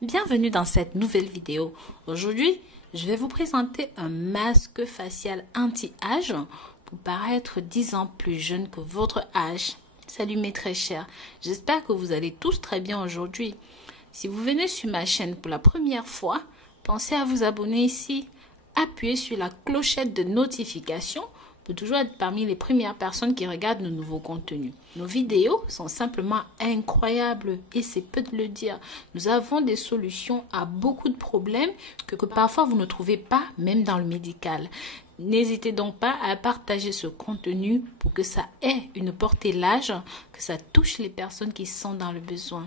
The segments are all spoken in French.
Bienvenue dans cette nouvelle vidéo. Aujourd'hui, je vais vous présenter un masque facial anti-âge pour paraître 10 ans plus jeune que votre âge. Salut mes très chers, j'espère que vous allez tous très bien aujourd'hui. Si vous venez sur ma chaîne pour la première fois, pensez à vous abonner ici, appuyez sur la clochette de notification pour toujours être parmi les premières personnes qui regardent nos nouveaux contenus. Nos vidéos sont simplement incroyables et c'est peu de le dire. Nous avons des solutions à beaucoup de problèmes que parfois vous ne trouvez pas même dans le médical. N'hésitez donc pas à partager ce contenu pour que ça ait une portée large, que ça touche les personnes qui sont dans le besoin.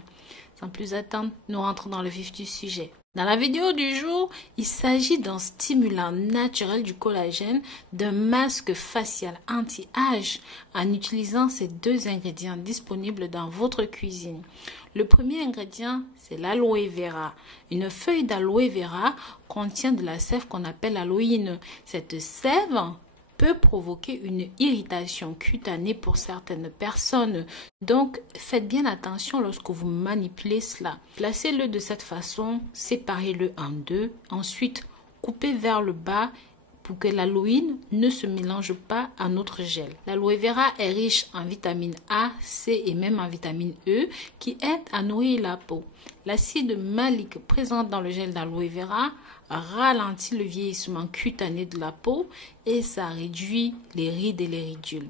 Sans plus attendre, nous rentrons dans le vif du sujet. Dans la vidéo du jour, il s'agit d'un stimulant naturel du collagène, d'un masque facial anti-âge en utilisant ces deux ingrédients disponibles dans votre cuisine. Le premier ingrédient, c'est l'aloe vera. Une feuille d'aloe vera contient de la sève qu'on appelle l'aloïne. Cette sève peut provoquer une irritation cutanée pour certaines personnes. Donc, faites bien attention lorsque vous manipulez cela. Placez-le de cette façon, séparez-le en deux. Ensuite, coupez vers le bas pour que l'aloïne ne se mélange pas à notre gel. L'aloe vera est riche en vitamine A, C et même en vitamine E qui aident à nourrir la peau. L'acide malique présent dans le gel d'aloe vera ralentit le vieillissement cutané de la peau et ça réduit les rides et les ridules.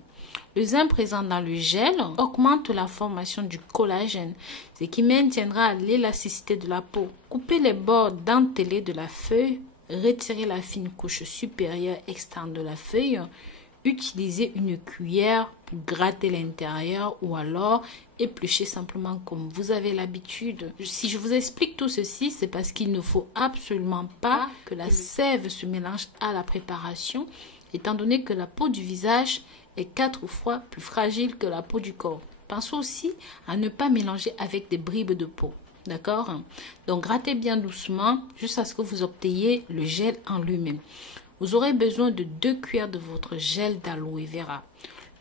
Le zinc présent dans le gel augmente la formation du collagène, ce qui maintiendra l'élasticité de la peau. Coupez les bords dentelés de la feuille, retirez la fine couche supérieure externe de la feuille, utilisez une cuillère pour gratter l'intérieur ou alors épluchez simplement comme vous avez l'habitude. Si je vous explique tout ceci, c'est parce qu'il ne faut absolument pas que la sève se mélange à la préparation, étant donné que la peau du visage est 4 fois plus fragile que la peau du corps. Pensez aussi à ne pas mélanger avec des bribes de peau. D'accord? Donc, grattez bien doucement jusqu'à ce que vous obteniez le gel en lui-même. Vous aurez besoin de 2 cuillères de votre gel d'aloe vera.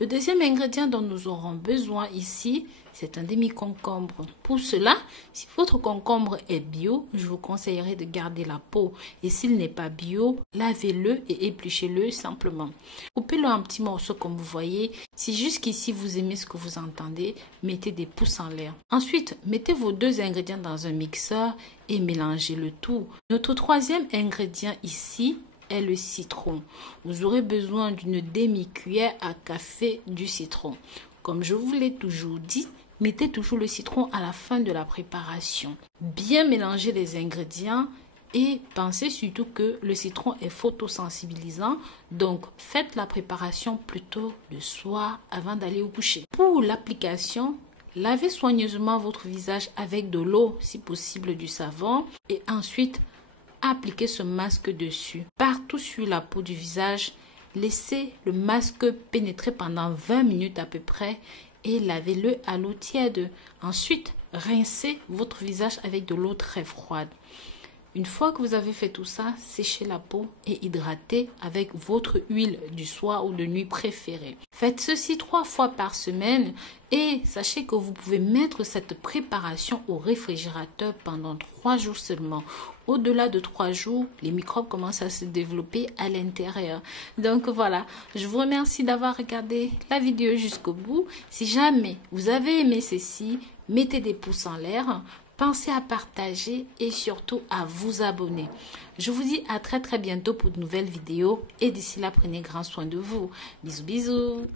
Le deuxième ingrédient dont nous aurons besoin ici, c'est un demi-concombre. Pour cela, si votre concombre est bio, je vous conseillerais de garder la peau. Et s'il n'est pas bio, lavez-le et épluchez-le simplement. Coupez-le en petits morceaux comme vous voyez. Si jusqu'ici vous aimez ce que vous entendez, mettez des pouces en l'air. Ensuite, mettez vos 2 ingrédients dans un mixeur et mélangez le tout. Notre troisième ingrédient ici est le citron. Vous aurez besoin d'une demi-cuillère à café du citron. Comme je vous l'ai toujours dit, mettez toujours le citron à la fin de la préparation. Bien mélanger les ingrédients et pensez surtout que le citron est photosensibilisant. Donc, faites la préparation plutôt le soir avant d'aller au coucher. Pour l'application, lavez soigneusement votre visage avec de l'eau, si possible du savon, et ensuite appliquez ce masque dessus. Partout sur la peau du visage, laissez le masque pénétrer pendant 20 minutes à peu près et lavez-le à l'eau tiède. Ensuite, rincez votre visage avec de l'eau très froide. Une fois que vous avez fait tout ça, séchez la peau et hydratez avec votre huile du soir ou de nuit préférée. Faites ceci 3 fois par semaine et sachez que vous pouvez mettre cette préparation au réfrigérateur pendant 3 jours seulement. Au-delà de 3 jours, les microbes commencent à se développer à l'intérieur. Donc voilà, je vous remercie d'avoir regardé la vidéo jusqu'au bout. Si jamais vous avez aimé ceci, mettez des pouces en l'air. Pensez à partager et surtout à vous abonner. Je vous dis à très bientôt pour de nouvelles vidéos et d'ici là, prenez grand soin de vous. Bisous bisous.